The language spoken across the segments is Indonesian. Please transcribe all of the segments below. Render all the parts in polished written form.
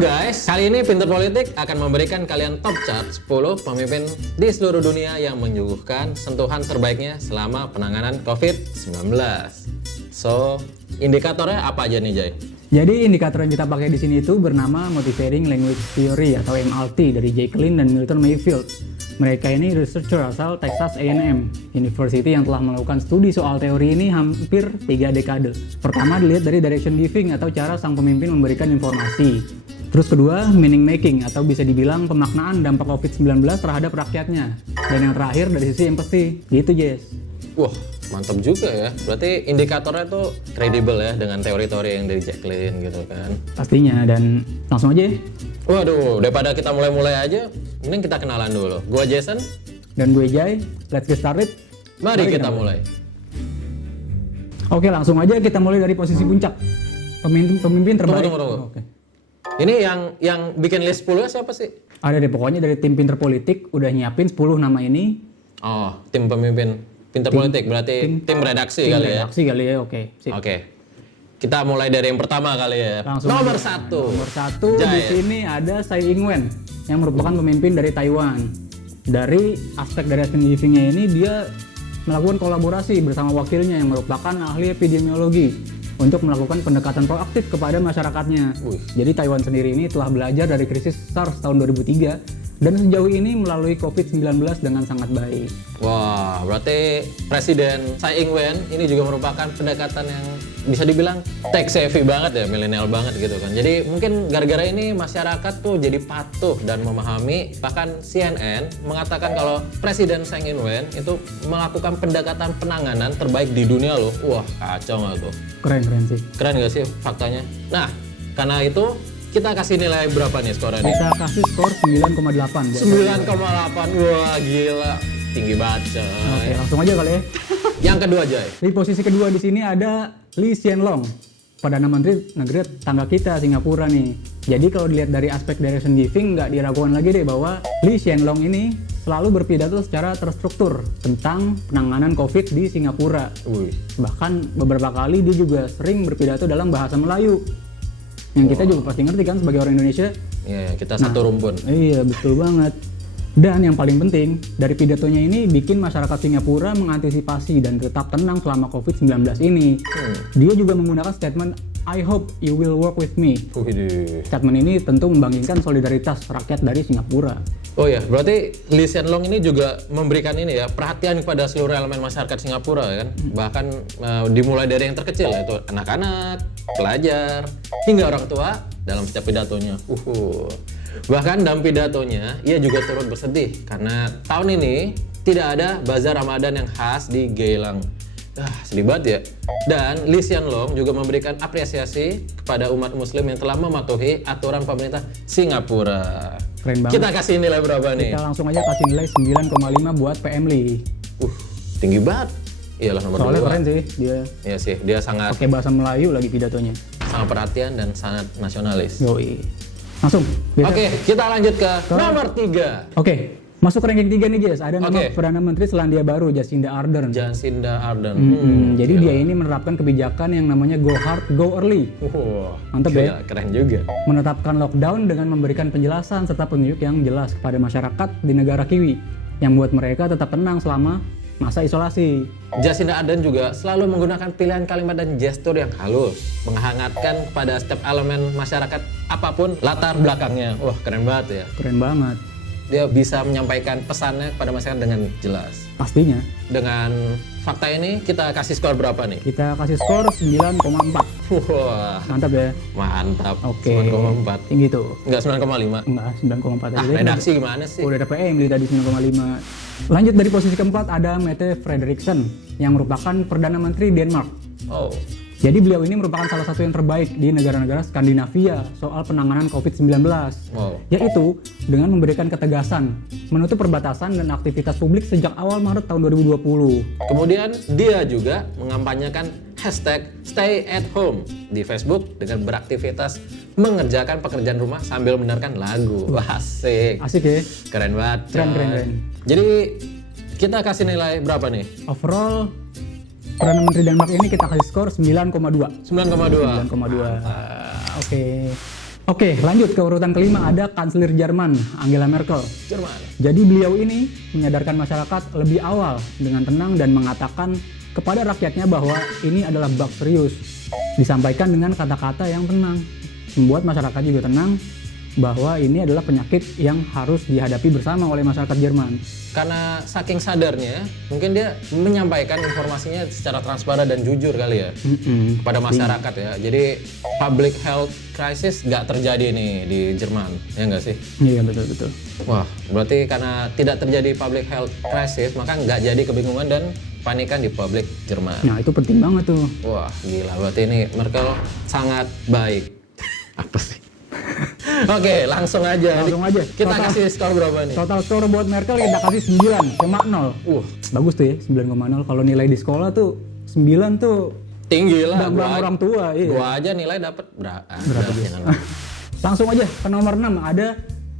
guys, kali ini Pinter Politik akan memberikan kalian top chart 10 pemimpin di seluruh dunia yang menyuguhkan sentuhan terbaiknya selama penanganan COVID-19. So, indikatornya apa aja nih, Jay? Jadi indikator yang kita pakai di sini itu bernama Motivating Language Theory atau MLT dari Jacqueline dan Milton Mayfield. Mereka ini researcher asal Texas A&M University yang telah melakukan studi soal teori ini hampir 3 dekade. Pertama dilihat dari direction giving atau cara sang pemimpin memberikan informasi. Terus kedua, meaning making atau bisa dibilang pemaknaan dampak COVID-19 terhadap rakyatnya. Dan yang terakhir dari sisi empathy. Gitu, Jess. Wah, mantap juga ya. Berarti indikatornya tuh kredibel ya dengan teori-teori yang dari Jacqueline gitu kan. Pastinya, dan langsung aja. Waduh, daripada kita mulai-mulai aja, mending kita kenalan dulu. Gua Jason. Dan gue Jay. Let's get started. Mari kita mulai. Oke, langsung aja kita mulai dari posisi puncak. Pemimpin terbaik. Tunggu. Oke. Ini yang bikin list 10 siapa sih? Ada deh, pokoknya dari tim Pinter Politik udah nyiapin 10 nama ini. Oh, tim pemimpin Pinter Politik, berarti tim redaksi Tim kali ya? redaksi kali ya, oke. Sip. Oke. Kita mulai dari yang pertama kali ya. Langsung Nomor aja. 1. Nomor 1 di Jai. sini ada Tsai Ing-wen yang merupakan pemimpin dari Taiwan. Dari aspek direction giving-nya ini dia melakukan kolaborasi bersama wakilnya yang merupakan ahli epidemiologi untuk melakukan pendekatan proaktif kepada masyarakatnya. Wih. Jadi Taiwan sendiri ini telah belajar dari krisis SARS tahun 2003 dan sejauh ini melalui COVID-19 dengan sangat baik. Wah, berarti Presiden Tsai Ing-wen ini juga merupakan pendekatan yang bisa dibilang tech savvy banget ya, milenial banget gitu kan. Jadi mungkin gara-gara ini masyarakat tuh jadi patuh dan memahami. Bahkan CNN mengatakan kalau Presiden Tsai Ing-wen itu melakukan pendekatan penanganan terbaik di dunia loh. Wah, kacau nggak tuh? Keren sih. Keren nggak sih faktanya? Nah, karena itu kita kasih nilai berapa nih skornya nih? Kita kasih skor 9,8 buat 9,8. Wah, gila. Tinggi banget, coy. Oke, langsung aja kali ya. Yang kedua, Jay. Di posisi kedua di sini ada Lee Hsien Loong, Perdana Menteri negeri tetangga kita Singapura nih. Jadi kalau dilihat dari aspek direction giving nggak diragukan lagi deh bahwa Lee Hsien Loong ini selalu berpidato secara terstruktur tentang penanganan COVID di Singapura. Wih. Bahkan beberapa kali dia juga sering berpidato dalam bahasa Melayu. Yang kita juga pasti ngerti kan sebagai orang Indonesia. Iya, kita satu rumpun. Iya, betul banget. Dan yang paling penting, dari pidatonya ini bikin masyarakat Singapura mengantisipasi dan tetap tenang selama COVID-19 ini. Dia juga menggunakan statement, I hope you will work with me. Widih. Statement ini tentu membangkitkan solidaritas rakyat dari Singapura. Oh ya, berarti Lee Hsien Loong ini juga memberikan ini ya, perhatian kepada seluruh elemen masyarakat Singapura ya kan. Bahkan dimulai dari yang terkecil yaitu anak-anak, pelajar, hingga orang tua dalam setiap pidatonya. Bahkan dalam pidatonya ia juga turut bersedih karena tahun ini tidak ada bazar Ramadan yang khas di Geylang. Sedih banget ya. Dan Lee Hsien Loong juga memberikan apresiasi kepada umat muslim yang telah mematuhi aturan pemerintah Singapura. Keren banget. Kita kasih nilai berapa nih? Kita langsung aja kasih nilai 9,5 buat PM Lee. Tinggi banget. Iyalah nomor 2. Soalnya keren sih, dia Iya sih, dia sangat pakai bahasa Melayu lagi pidatonya. perhatian dan sangat nasionalis. Yoi. Langsung. Oke, kita lanjut ke nomor 3. Oke, masuk ranking 3 nih Jess. Ada nama Oke. Perdana Menteri Selandia Baru, Jacinda Ardern. Jacinda Ardern. Jadi dia ini menerapkan kebijakan yang namanya go hard, go early. Wah, Mantep ya. gila, keren juga. Menetapkan lockdown dengan memberikan penjelasan serta petunjuk yang jelas kepada masyarakat di negara Kiwi yang buat mereka tetap tenang selama masa isolasi. Jacinda Ardern juga selalu menggunakan pilihan kalimat dan gestur yang halus, menghangatkan kepada setiap elemen masyarakat apapun latar belakangnya. Wah, keren banget ya. Keren banget. Dia bisa menyampaikan pesannya kepada masyarakat dengan jelas. Pastinya. Dengan fakta ini kita kasih skor berapa nih? Kita kasih skor 9,4. Wah, Mantap ya. mantap. Oke. 9,4. Tinggi tuh. Enggak 9,5. Enggak, 9,4 aja. Redaksi gimana sih? Udah ada PM Lee tadi 9,5. Lanjut dari posisi keempat ada Mette Frederiksen yang merupakan Perdana Menteri Denmark. Oh, Jadi beliau ini merupakan salah satu yang terbaik di negara-negara Skandinavia soal penanganan COVID-19. wow. Yaitu dengan memberikan ketegasan, menutup perbatasan dan aktivitas publik sejak awal Maret tahun 2020. Kemudian dia juga mengampanyekan hashtag Stay at Home di Facebook dengan beraktivitas mengerjakan pekerjaan rumah sambil mendengarkan lagu. Wah, asik. Asik ya? Keren banget. Keren, coy. keren, keren. Jadi kita kasih nilai berapa nih? Overall, Perdana Menteri Denmark ini kita kasih skor 9,2. 9,2. 9,2. Oke. Oke, lanjut ke urutan kelima ada Kanselir Jerman, Angela Merkel. Jerman. Jadi beliau ini menyadarkan masyarakat lebih awal dengan tenang dan mengatakan kepada rakyatnya bahwa ini adalah bug serius. Disampaikan dengan kata-kata yang tenang, membuat masyarakat juga tenang bahwa ini adalah penyakit yang harus dihadapi bersama oleh masyarakat Jerman. Karena saking sadarnya, mungkin dia menyampaikan informasinya secara transparan dan jujur kali ya kepada masyarakat ya. Jadi public health crisis nggak terjadi nih di Jerman, ya nggak sih? Iya, betul-betul. Wah, berarti karena tidak terjadi public health crisis, maka nggak jadi kebingungan dan panikan di publik Jerman. Nah, itu penting banget tuh. Wah, gila. Berarti ini Merkel sangat baik. Apa sih? Oke, langsung aja. Langsung aja. Kita kasih skor berapa nih? Total skor buat Merkel kita kasih 9,0. Bagus tuh ya, 9,0. Kalau nilai di sekolah tuh 9 tuh tinggi lah. Bang orang tua, iya. Gua aja nilai dapat berapa gitu? Langsung aja ke nomor 6 ada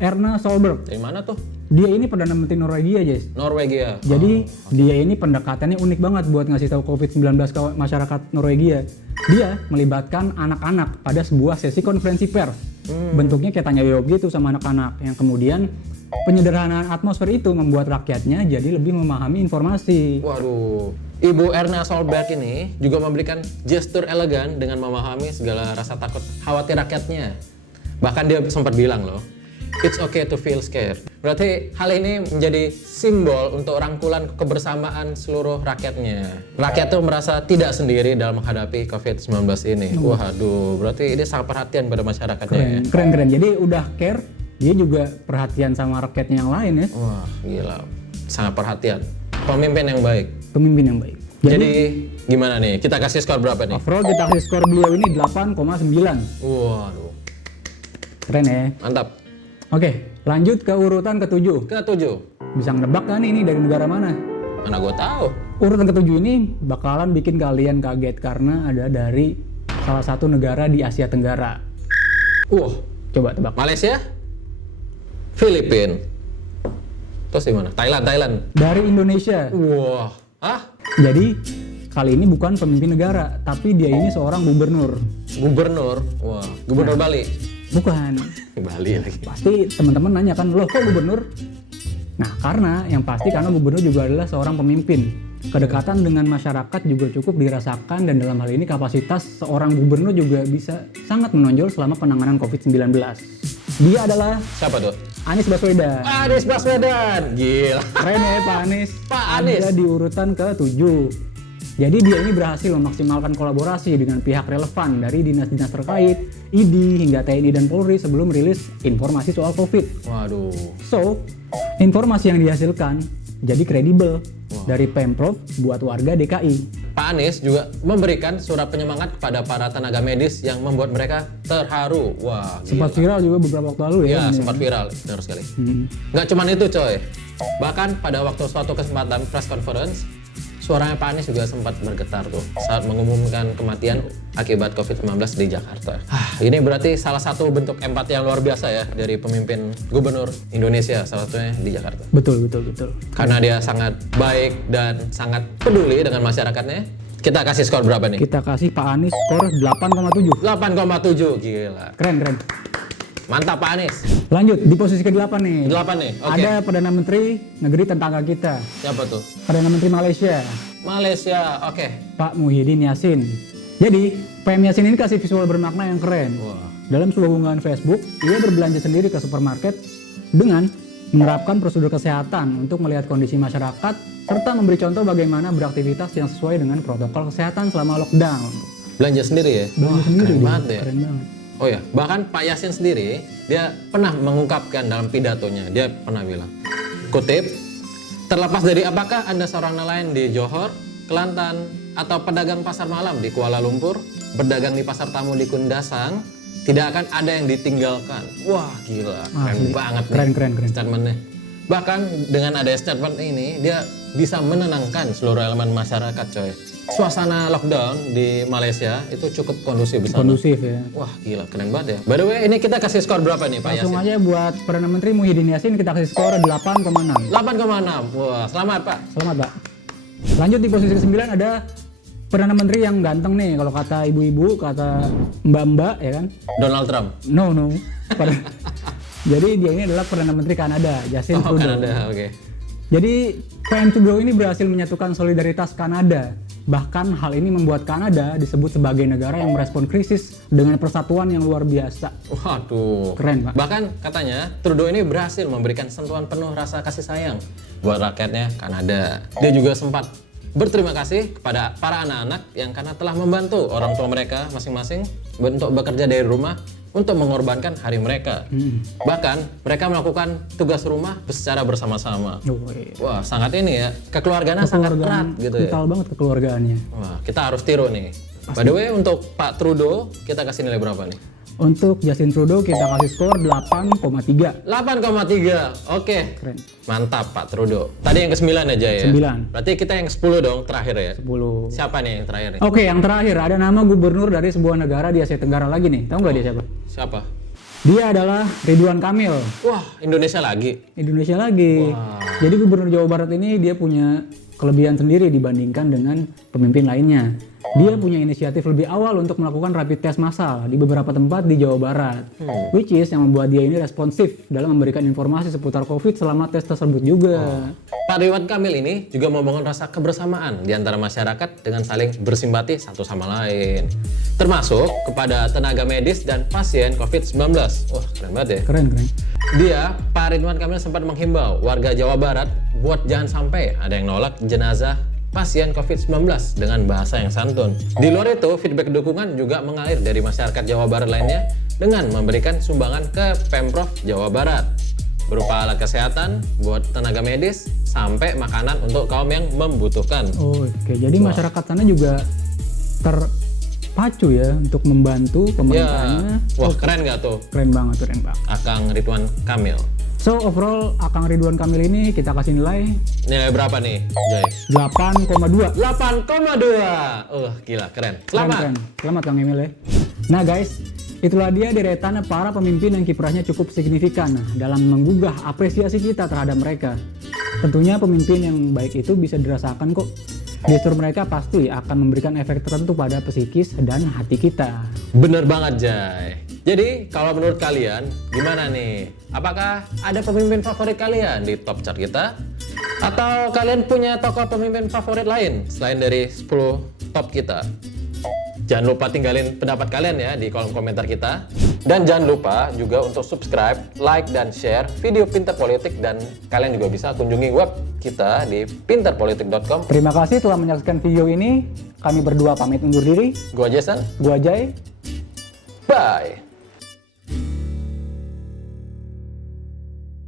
Erna Solberg. Dari mana tuh? Dia ini Perdana Menteri Norwegia, Jess. Norwegia. Jadi dia ini pendekatannya unik banget buat ngasih tahu COVID-19 ke masyarakat Norwegia. Dia melibatkan anak-anak pada sebuah sesi konferensi pers. Bentuknya kayak tanya jawab gitu sama anak-anak. Yang kemudian penyederhanaan atmosfer itu membuat rakyatnya jadi lebih memahami informasi. Waduh. Ibu Erna Solberg ini juga memberikan gestur elegan dengan memahami segala rasa takut khawatir rakyatnya. Bahkan dia sempat bilang loh, it's okay to feel scared. Berarti hal ini menjadi simbol untuk rangkulan kebersamaan seluruh rakyatnya. Rakyat tuh merasa tidak sendiri dalam menghadapi COVID-19 ini. Waduh, berarti ini sangat perhatian pada masyarakatnya. Keren. Jadi udah care, dia juga perhatian sama rakyatnya yang lain ya. Wah, gila. Sangat perhatian. Pemimpin yang baik. Pemimpin yang baik. Jadi gimana nih? Kita kasih skor berapa nih? Overall kita kasih skor beliau ini 8,9. Waduh. Keren ya. Mantap. Oke, lanjut ke urutan ke-7. Ke-7. Bisa nebak kan ini dari negara mana? Mana gue tahu. Urutan ke-7 ini bakalan bikin kalian kaget karena ada dari salah satu negara di Asia Tenggara. Coba tebak. Malaysia? Filipina? Terus di mana? Thailand. Dari Indonesia. Wah. Hah? Jadi kali ini bukan pemimpin negara, tapi dia ini seorang gubernur. Gubernur? Wah. Gubernur Bali? Bukan. Bali lagi. Pasti teman-teman nanya kan, loh kok gubernur? Nah, karena gubernur juga adalah seorang pemimpin. Kedekatan dengan masyarakat juga cukup dirasakan dan dalam hal ini kapasitas seorang gubernur juga bisa sangat menonjol selama penanganan COVID-19. Dia adalah siapa tuh? Anies Baswedan. Anies Baswedan. Gila. Keren ya Pak Anies. Pak Anies. Ada di urutan ke-7. Jadi dia ini berhasil memaksimalkan kolaborasi dengan pihak relevan dari dinas-dinas terkait, ID hingga TNI dan Polri sebelum rilis informasi soal COVID. Waduh. So, informasi yang dihasilkan jadi kredibel dari Pemprov buat warga DKI. Pak Anies juga memberikan surat penyemangat kepada para tenaga medis yang membuat mereka terharu. Wah, gila. Sempat viral juga beberapa waktu lalu ya. Iya, sempat viral. Benar sekali. Nggak cuman itu coy. Bahkan pada waktu suatu kesempatan press conference, suaranya Pak Anies juga sempat bergetar tuh saat mengumumkan kematian akibat COVID-19 di Jakarta. Ini berarti salah satu bentuk empati yang luar biasa ya dari pemimpin gubernur Indonesia, salah satunya di Jakarta. Betul. Karena dia sangat baik dan sangat peduli dengan masyarakatnya. Kita kasih skor berapa nih? Kita kasih Pak Anies skor 8,7. 8,7, gila. Keren. Mantap Pak Anies. Lanjut, di posisi ke-8 nih. 8 nih, oke. Ada Perdana Menteri negeri tetangga kita. Siapa tuh? Perdana Menteri Malaysia. Malaysia, oke. Pak Muhyiddin Yassin. Jadi, PM Yassin ini kasih visual bermakna yang keren. Dalam sebuah unggahan Facebook, ia berbelanja sendiri ke supermarket dengan menerapkan prosedur kesehatan untuk melihat kondisi masyarakat serta memberi contoh bagaimana beraktivitas yang sesuai dengan protokol kesehatan selama lockdown. Belanja sendiri ya? Belanja sendiri keren dia. banget ya. Keren banget. Oh ya, bahkan Pak Yassin sendiri, dia pernah mengungkapkan dalam pidatonya, dia pernah bilang, kutip, terlepas dari apakah Anda seorang nelayan di Johor, Kelantan, atau pedagang pasar malam di Kuala Lumpur, berdagang di pasar tamu di Kundasang, tidak akan ada yang ditinggalkan. Wah, gila, keren banget nih. Keren. Statementnya. Bahkan dengan adanya statement ini, dia bisa menenangkan seluruh elemen masyarakat, coy. Suasana lockdown di Malaysia itu cukup kondusif di sana. Kondusif ya. Wah, gila, keren banget ya. By the way, ini kita kasih skor berapa nih, Pak Langsung Yassin? aja buat Perdana Menteri Muhyiddin Yassin kita kasih skor 8,6. 8,6. Wah, selamat, Pak. Selamat, Pak. Lanjut di posisi ke-9 ada Perdana Menteri yang ganteng nih, kalau kata ibu-ibu, kata mbak-mbak ya kan. Donald Trump. No. Jadi dia ini adalah Perdana Menteri Kanada, Justin Trudeau. Kanada, oke. Jadi PM Trudeau ini berhasil menyatukan solidaritas Kanada. Bahkan hal ini membuat Kanada disebut sebagai negara yang merespon krisis dengan persatuan yang luar biasa. Waduh. Keren, Pak. Bahkan katanya Trudeau ini berhasil memberikan sentuhan penuh rasa kasih sayang buat rakyatnya Kanada. Dia juga sempat berterima kasih kepada para anak-anak yang karena telah membantu orang tua mereka masing-masing untuk bekerja dari rumah untuk mengorbankan hari mereka. Bahkan mereka melakukan tugas rumah secara bersama-sama. Wah, sangat ini ya, kekeluargaannya sangat erat gitu ya. Kental banget kekeluargaannya. Wah, kita harus tiru nih. By the way, untuk Pak Trudeau kita kasih nilai berapa nih? Untuk Justin Trudeau kita kasih skor 8,3. 8,3. Oke. Keren. Mantap Pak Trudeau. Tadi yang ke-9 aja ya? 9. Berarti kita yang ke-10 dong terakhir ya? 10. Siapa nih yang terakhir nih? Oke, yang terakhir ada nama gubernur dari sebuah negara di Asia Tenggara lagi nih. Tahu nggak dia siapa? Siapa? Dia adalah Ridwan Kamil. Wah, Indonesia lagi. Indonesia lagi. Wah. Jadi gubernur Jawa Barat ini dia punya kelebihan sendiri dibandingkan dengan pemimpin lainnya. Dia punya inisiatif lebih awal untuk melakukan rapid test massal di beberapa tempat di Jawa Barat. Which is yang membuat dia ini responsif dalam memberikan informasi seputar COVID selama tes tersebut juga. Pak Ridwan Kamil ini juga membangun rasa kebersamaan di antara masyarakat dengan saling bersimpati satu sama lain. Termasuk kepada tenaga medis dan pasien COVID-19. Wah, keren banget ya. Keren. Dia, Pak Ridwan Kamil sempat menghimbau warga Jawa Barat buat jangan sampai ada yang nolak jenazah pasien COVID-19 dengan bahasa yang santun. Di luar itu, feedback dukungan juga mengalir dari masyarakat Jawa Barat lainnya dengan memberikan sumbangan ke Pemprov Jawa Barat berupa alat kesehatan buat tenaga medis sampai makanan untuk kaum yang membutuhkan. Oke, jadi masyarakat sana juga terpacu ya untuk membantu pemerintahnya. Wah, keren nggak tuh? Keren banget. Akang Ridwan Kamil. So overall Akang Ridwan Kamil ini kita kasih nilai berapa nih, Jay? 8,2. 8,2. Gila, keren. Selamat. Selamat Kang Emil ya. Nah guys, itulah dia deretan para pemimpin yang kiprahnya cukup signifikan dalam menggugah apresiasi kita terhadap mereka. Tentunya pemimpin yang baik itu bisa dirasakan kok. Gestur mereka pasti akan memberikan efek tertentu pada psikis dan hati kita. Bener banget, Jay. Jadi, kalau menurut kalian, gimana nih? Apakah ada pemimpin favorit kalian di top chart kita? Atau kalian punya tokoh pemimpin favorit lain selain dari 10 top kita? Jangan lupa tinggalin pendapat kalian ya di kolom komentar kita. Dan jangan lupa juga untuk subscribe, like, dan share video Pinter Politik. Dan kalian juga bisa kunjungi web kita di pinterpolitik.com. Terima kasih telah menyaksikan video ini. Kami berdua pamit undur diri. Gua Jason. Gua Jay. Bye.